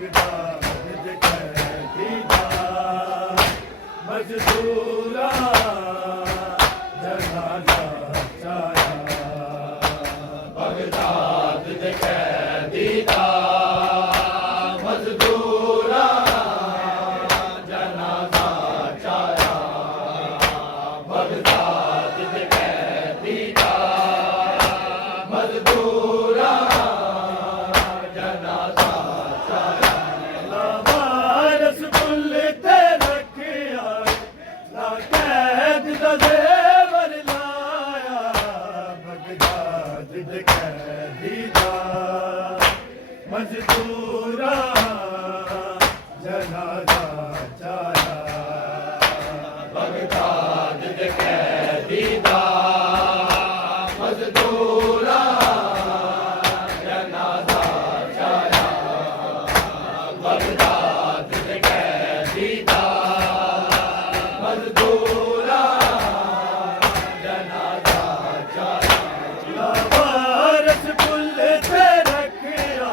Baghdad कैदीदा मजदूरा जनाजा चाया बगदाद कैदीदा मजदूरा जनाजा चाया बगदाद कैदीदा मजदूरा जनाजा चाया लावारस कुल ते रखिया ना कैद दा ज़ेवर लाया बगदाद कैदीदा मजदूरा जनाजा चाया बगदाद कैदीदा मजदूरा जनाजा चाया बगदाद कैदीदा मजदूरा जनाजा चाया लावारस कुल ते रखिया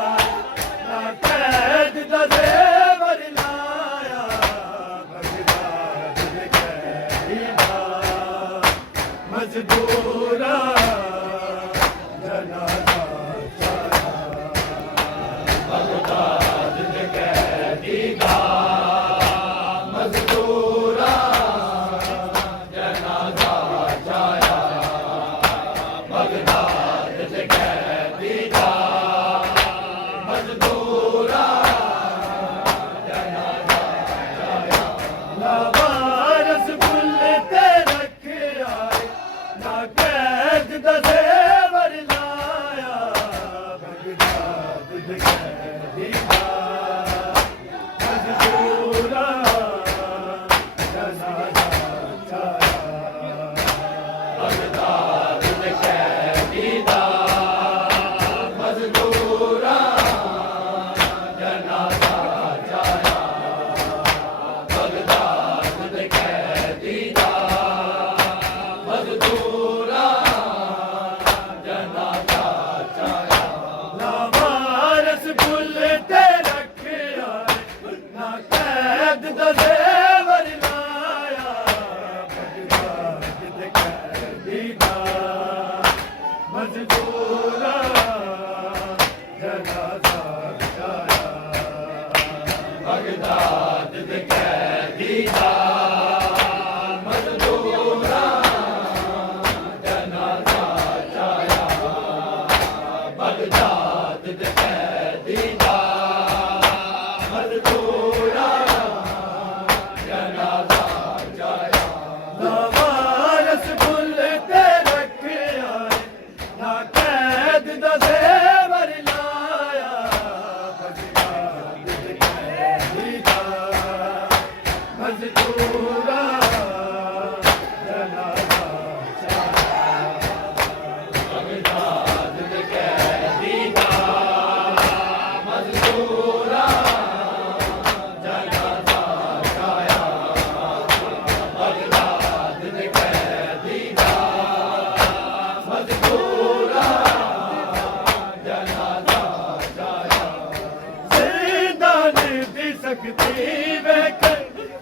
ना कैद दा ज़ेवर लाया बगदाद कैदीदा मजदूरा जनाजा चाया बगदाद कैदीदा मजदूरा जनाजा चाया बगदाद कैदीदा मजदूरा जनाजा चाया लावारस कुल ते रखिया ना कैद दा ज़ेवर लाया बगदाद कैदीदा मजदूरा जनाजा चाया बगदाद कैदीदा मजदूरा जनाजा चाया बगदाद कैदीदा मजदूरा जनाजा चाया लावारस कुल ते रखिया ना कैद दा ज़ेवर लाया बगदाद कैदीदा मजदूरा जनाजा चाया बगदाद कैदीदा मजदूरा जनाजा चाया बगदाद कैदीदा मजदूरा जनाजा चाया लावारस कुल ते रखिया ना कैद दा ज़ेवर लाया बगदाद कैदीदा मजदूरा जनाजा चाया बगदाद कैदीदा मजदूरा जनाजा चाया बगदाद कैदीदा मजदूरा जनाजा चाया ज़िंदान दी सकती वेख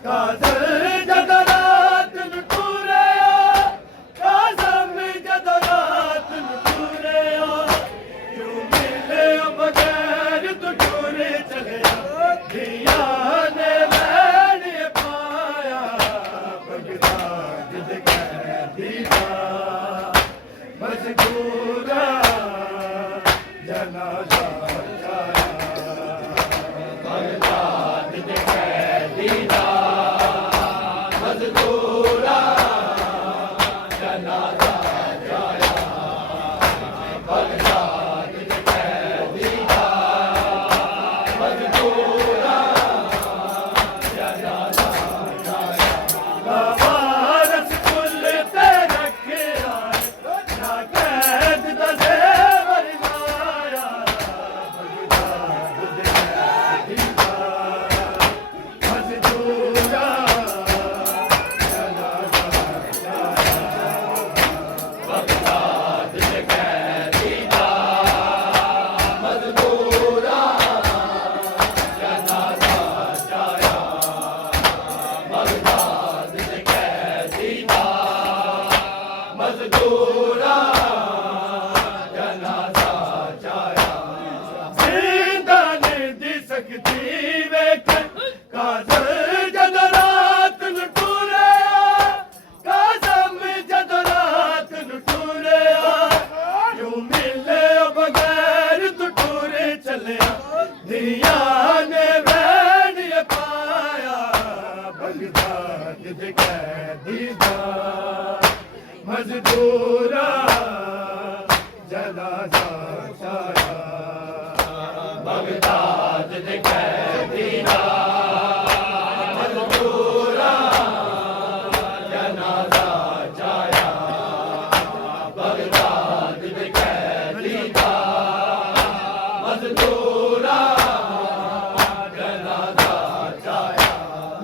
काज़ल जद रात नूं टुरिया काज़म जद रात नूं टुरिया क्यों मिले बगैर तू टुर चलिया दिया ने मैंने पाया बगदाद कैदीदा मजदूरा जनाजा चाया बगदाद कैदीदा सकती वेख काजल जद रात नूं टूरिया काजम जद रात नूं टूरिया यूं मिले बगैर तू टूरे चलिया दिया ने वैन पाया बगदाद दे कैदी दा मजदूरा जनाजा चाया बगदाद दे कैदी दा मजदूरा जनाजा चाया बगदाद दे कैदी दा मजदूरा जनाजा चाया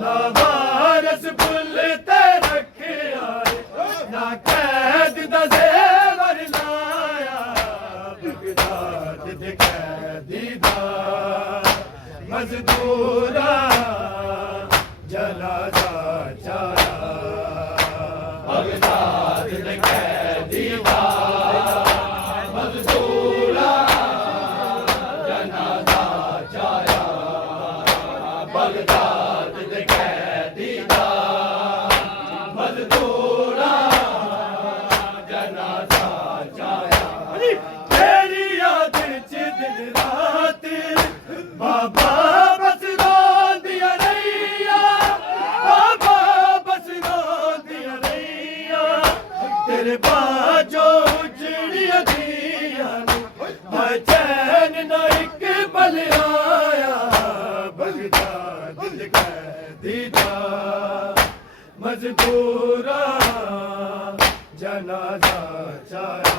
लावारस पुल ते रखिया ना कैद दा ज़ेवर लाया बगदाद दे कैदी दा मजदूरा जनाजा चाया बगदाद दे कैदी दा मजदूरा जनाजा चाया बगदाद दे कैदी दा मजदूरा जनाजा चाया तेरी याद च दिन रात बाबा बस रोंदियां रहिया बाबा बस रोंदियां रहिया तेरे बाजो उजड़ियां दियां चैन ना एक पल आया बगदाद दे कैदी दा मजदूरा जनाजा चाया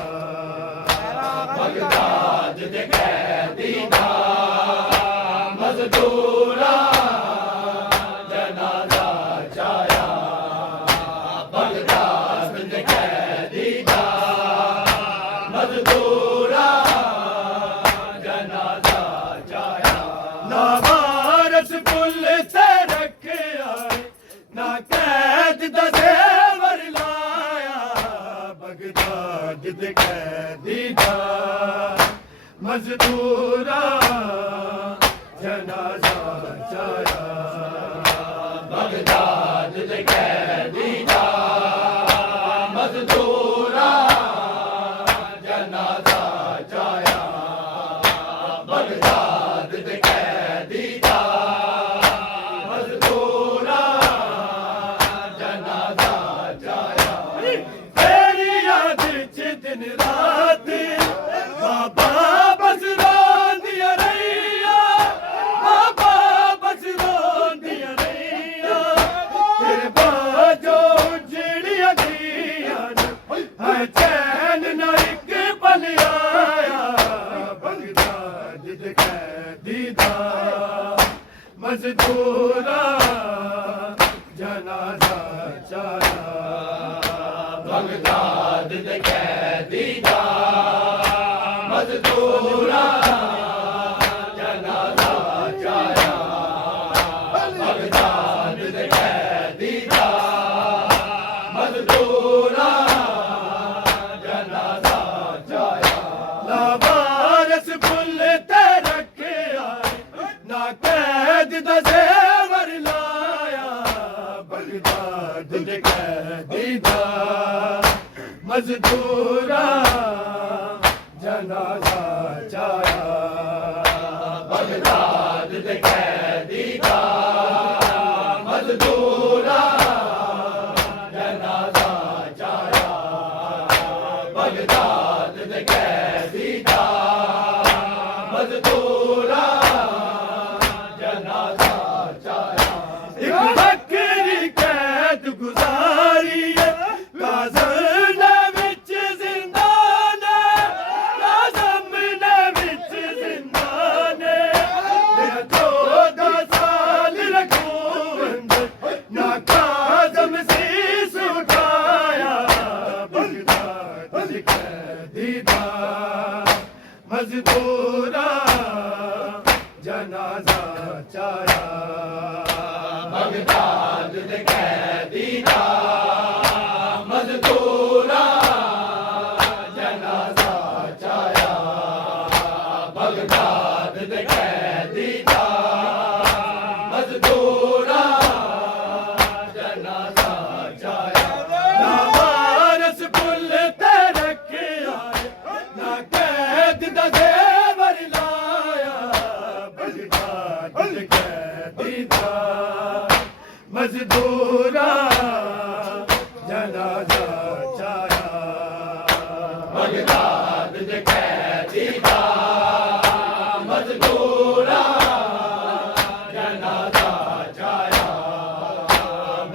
बगदाद दे कैदी दा मजदूरा जनाजा चाया बगदाद दे कैदी दा मजदूरा जनाजा चाया लावारस पुल ते रखिया ना कैद दा ज़ेवर लाया बगदाद दे कैदी दा मजदूरा जनाजा चाया बगदाद दे कैदी दा मजदूरा जनाजा चाया बगदाद दे कैदी दा मजदूरा जनाजा चाया तेरी याद च दिन रात बाबा बस रोंदियां रहिया बाबा बस रोंदियां रहिया तेरे बाजो उजड़ियां दियां है चैन ना एक पल आया बगदाद दे कैदी दा मजदूरा जनाजा चाया बगदाद दे कैदी दा मजदूरा जनाजा चाया बगदाद दे कैदी दा मजदूरा जनाजा चाया लावारस पुल ते रखिया ना कैद दा ज़ेवर लाया बगदाद दे कैदी दा मजदूरा जनाजा चाया बगदाद दे कैदी दा मजदूरा जनाजा चाया बगदाद दे कैदी दा मजदूरा जनाजा चाया एक बकरी कैद गुजारी काजल ने विच जिंदान काजम ने विच जिंदान तेरा 14 साल रखूं अंदर ना काजम शीश उठाया बगदाद दे कैदी दा मजदूरा जनाजा चाया बगदाद दे कैदी दा मजदूरा जनाजा चाया बगदाद दे कैदी दा कैदी दा मजदूरा जनाजा चाया बगदाद दे कैदी दा मजदूरा जनाजा चाया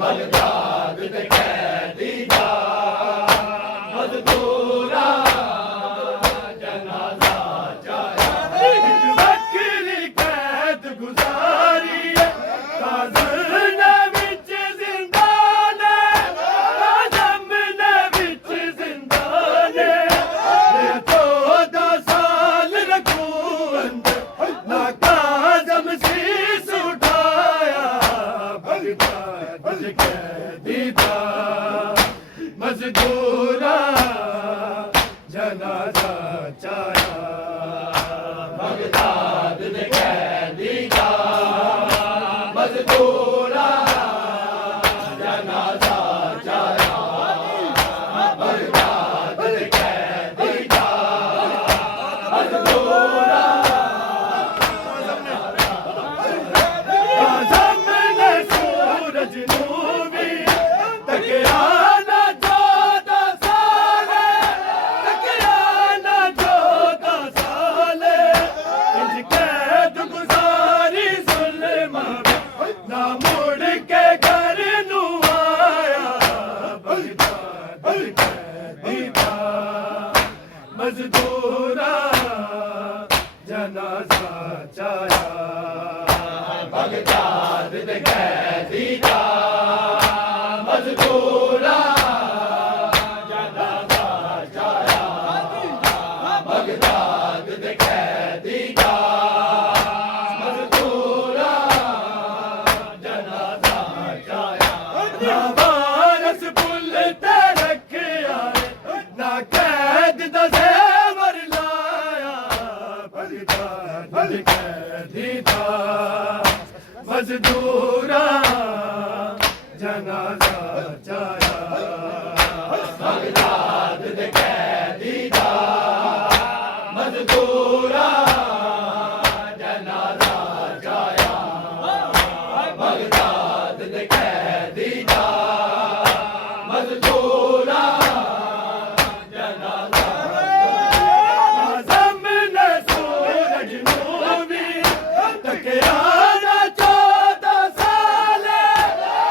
बगदाद दे कैदी दा मजदूरा जनाजा चाया एक बकरी कैद गुजारी काज़म विच जिंदान काज़म विच जिंदान 14 साल रखू अंदर ना काज़म शीस उठाया बगदाद कैदी दा मजदूरा जनाजा चाया बगदाद दे कैदी दा मजदूरा जनाजा चाया बगदाद दे कैदी दा मजदूरा काज़म ने सूरज नूं भी तकिया ना 14 साल तकिया ना 14 साल इंज कैद गुजारी जुल्म ना मुड़ के घर नूं आया बगदाद कैदी दा मजदूरा जनाजा चाया बगदाद दे कैदी दा मजदूरा जनाजा चाया बगदाद दे कैदी दा मजदूरा जनाजा चाया ना वारस पुल ते रखिया ना कैद दा ज़ेवर लाया बगदाद दे कैदी दा मजदूरा जनाजा चाया बगदाद दे कैदी दा मजदूरा जनाजा चाया बगदाद दे कैदी दा मजदूरा जनाजा काज़म ने सूरज नूं भी तकिया ना 14 साल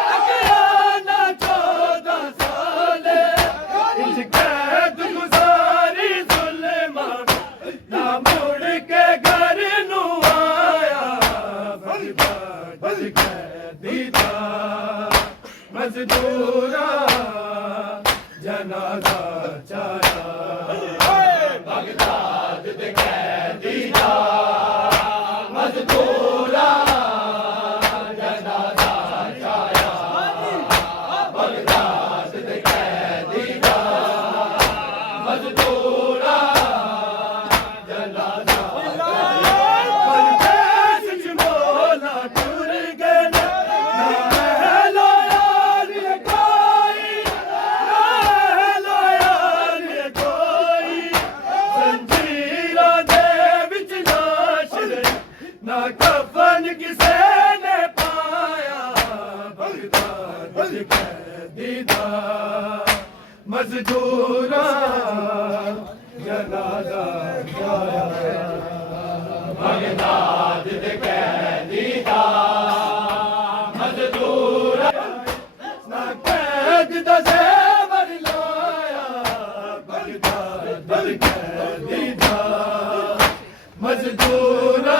तकिया ना 14 साल इंज कैद गुजारी जुल्म ना मुड़ के घर नूं आया बगदाद कैदी दा मजदूरा जनाजा चाया बगदाद दे कैदी दा मजदूरा जनाजा चाया बगदाद दे कैदी दा मजदूरा जनाजा परदेस च मौला टुर गए ना हेलो यार कोई ना हेलो यार कोई जंजीरों दे विच लाश ना कफन किसे ने पाया बगदाद दे कैदी दा मजदूरा जनाजा चाया बगदाद दे कैदी दा मजदूरा ना कैद दा ज़ेवर लाया बगदाद दे कैदी दा मजदूरा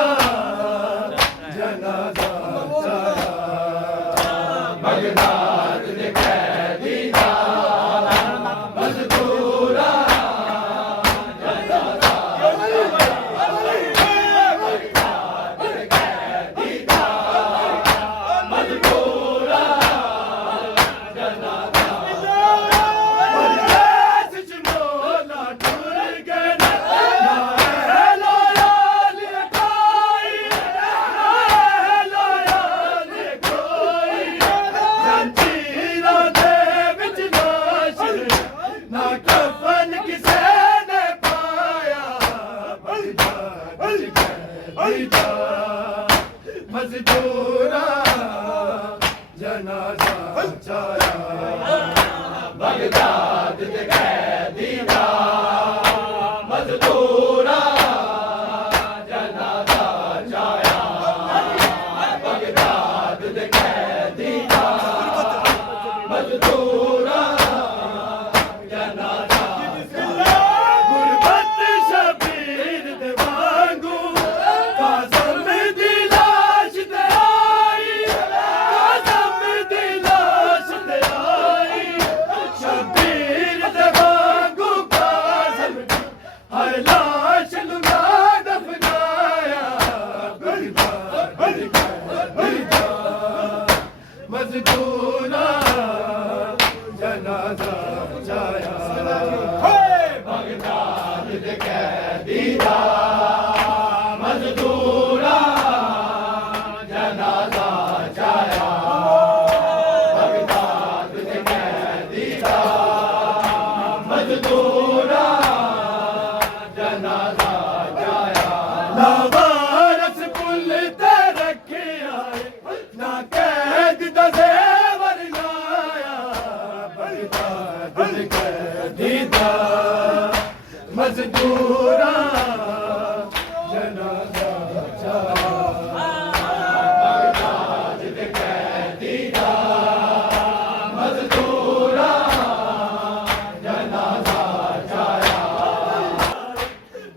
जनाजा चाया बगदाद दे कैदी दा मजदूरा जनाजा बगदाद दे कैदी दा मजदूरा जनाजा परदेस च मौला टुर गए ना हेलो यार कोई ना हेलो यार कोई मजदूरा जनाजा चाया बगदाद दे कैदी दा मजदूरा जनाजा चाया बगदाद दे कैदी दा मजदूरा जनाजा गुरबत शबीर दे वांगू काज़म दी लाश ते आई काज़म दी लाश ते आई शबीर दे वांगू काज़म दी हाय लाश लुंगा दफनाया मजदूरा जनाजा जाया बगदाद दे कैदी दा मजदूरा जनाजा जाया बगदाद दे कैदी दा मजदूरा जनाजा जाया लावारस पुल ते रखे आए ना कैद दा ज़ेवर लाया बगदाद दे कैदी दा मजदूरा जनाजा जाया बगदाद दे कैदी दा मजदूरा जनाजा जाया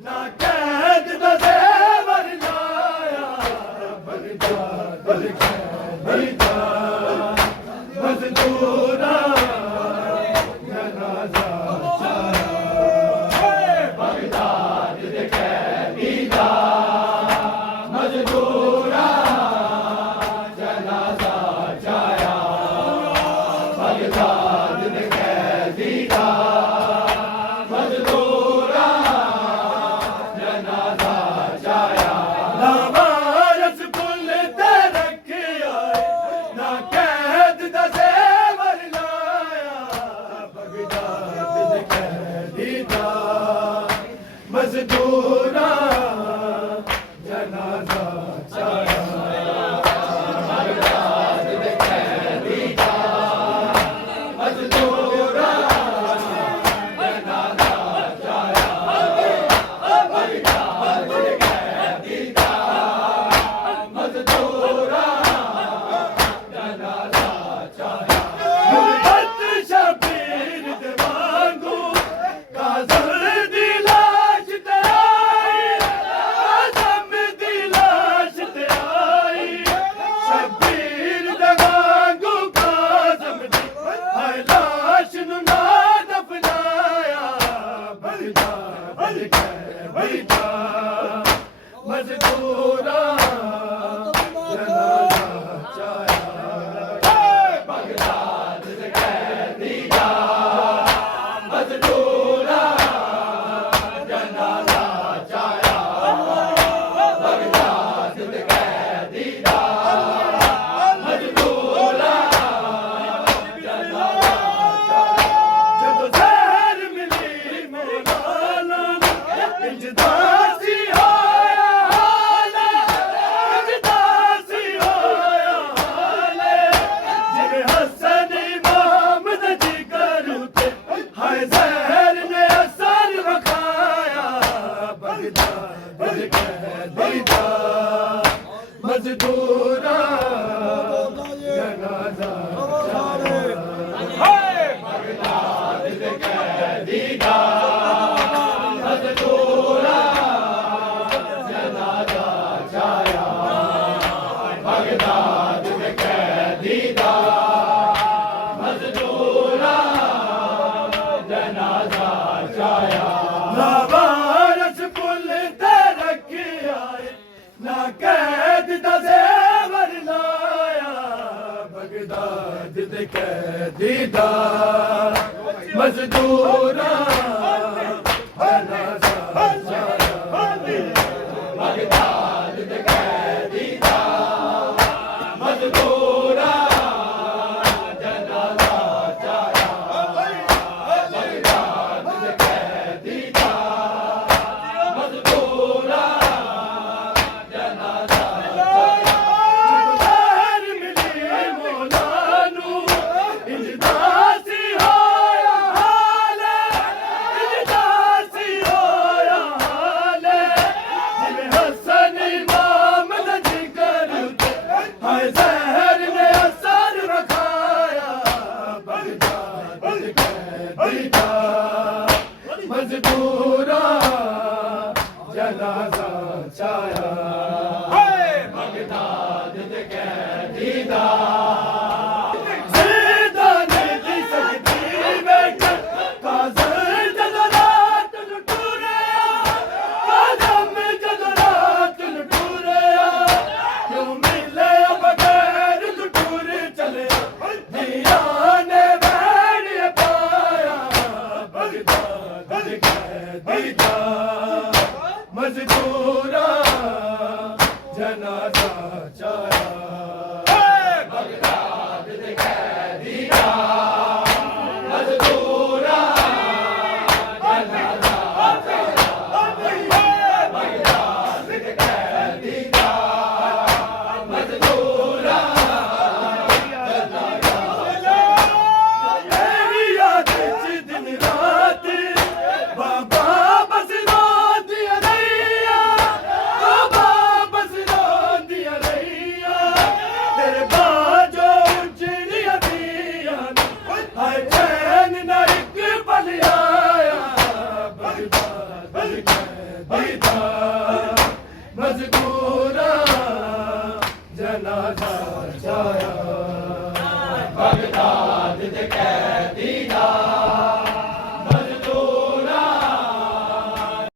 ना कैद दा ज़ेवर लाया बगदाद दे कैदी दा मजदूरा जनाजा बगदाद दे कैदी दा मजदूरा जनाजा जाया बगदाद दे कैदी दा मजदूरा जनाजा जाया लावारस पुल ते रखे आए ना कैद दा ज़ेवर लाया बगदाद दे कैदी दा मजदूरा जनाजा जाया बगदाद दे कैदी दा मजदूरा जनाजा जाया बगदाद दे कैदी दा मजदूरा जनाजा जाया गुरबत शबीर दे वांगू काज़म दी लाश ते आई काज़म दी लाश ते आई शबीर दे वांगू काज़म दी हाय लाश नू ना दफनाया बगदाद दे कैदी दा मजदूरा जनाजा जाया बगदाद दे कैदी दा मजदूरा जनाजा जाया बगदाद दे कैदी दा मजदूरा जनाजा जदों ज़हर मिली मौलाना इंजदासी होया हाले इंजदासी होया हाले जिवें हसन इमाम दा जिगर उते हाय ज़हर ने असर वखाया बगदाद दे कैदी दा मजदूरा जनाजा बगदाद दे कैदी दा मजदूरा जनाजा जाया बगदाद दे कैदी दा मजदूरा जनाजा जाया लावारस पुल ते रखे आए ना कैद दा ज़ेवर लाया बगदाद दे कैदी दा मजदूरा जनाजा जाया बगदाद दे कैदी दा मजदूरा जनाजा जाया बगदाद दे कैदी दा मजदूरा जनाजा जाया हाय जहर ने असर रखाया बगदाद कैदी का मजबूरा जनाजा चाया बगदाद कैदी दा जिंदा नहीं जी सकती बेटा काज़र जदों रात नूं टुरिया काज़म जदों रात नूं टुरिया क्यों मिले बगैर तू टुर चले जिया ने बैठ पाया बगदाद कैदी का मजबूरा जनाजा चाया बगदाद कैदी का मजबूरा जनाजा चाया बगदाद कैदी का मजबूरा तेरी याद च दिन रात बाबा बस रोंदी रहिया बाबा बस रोंदी रहिया तेरे बाजो उजड़िया दिया हाय चैन ना एक पल आया बगदाद कैदी का मजबूरा जनाजा चाया बगदाद कैदी का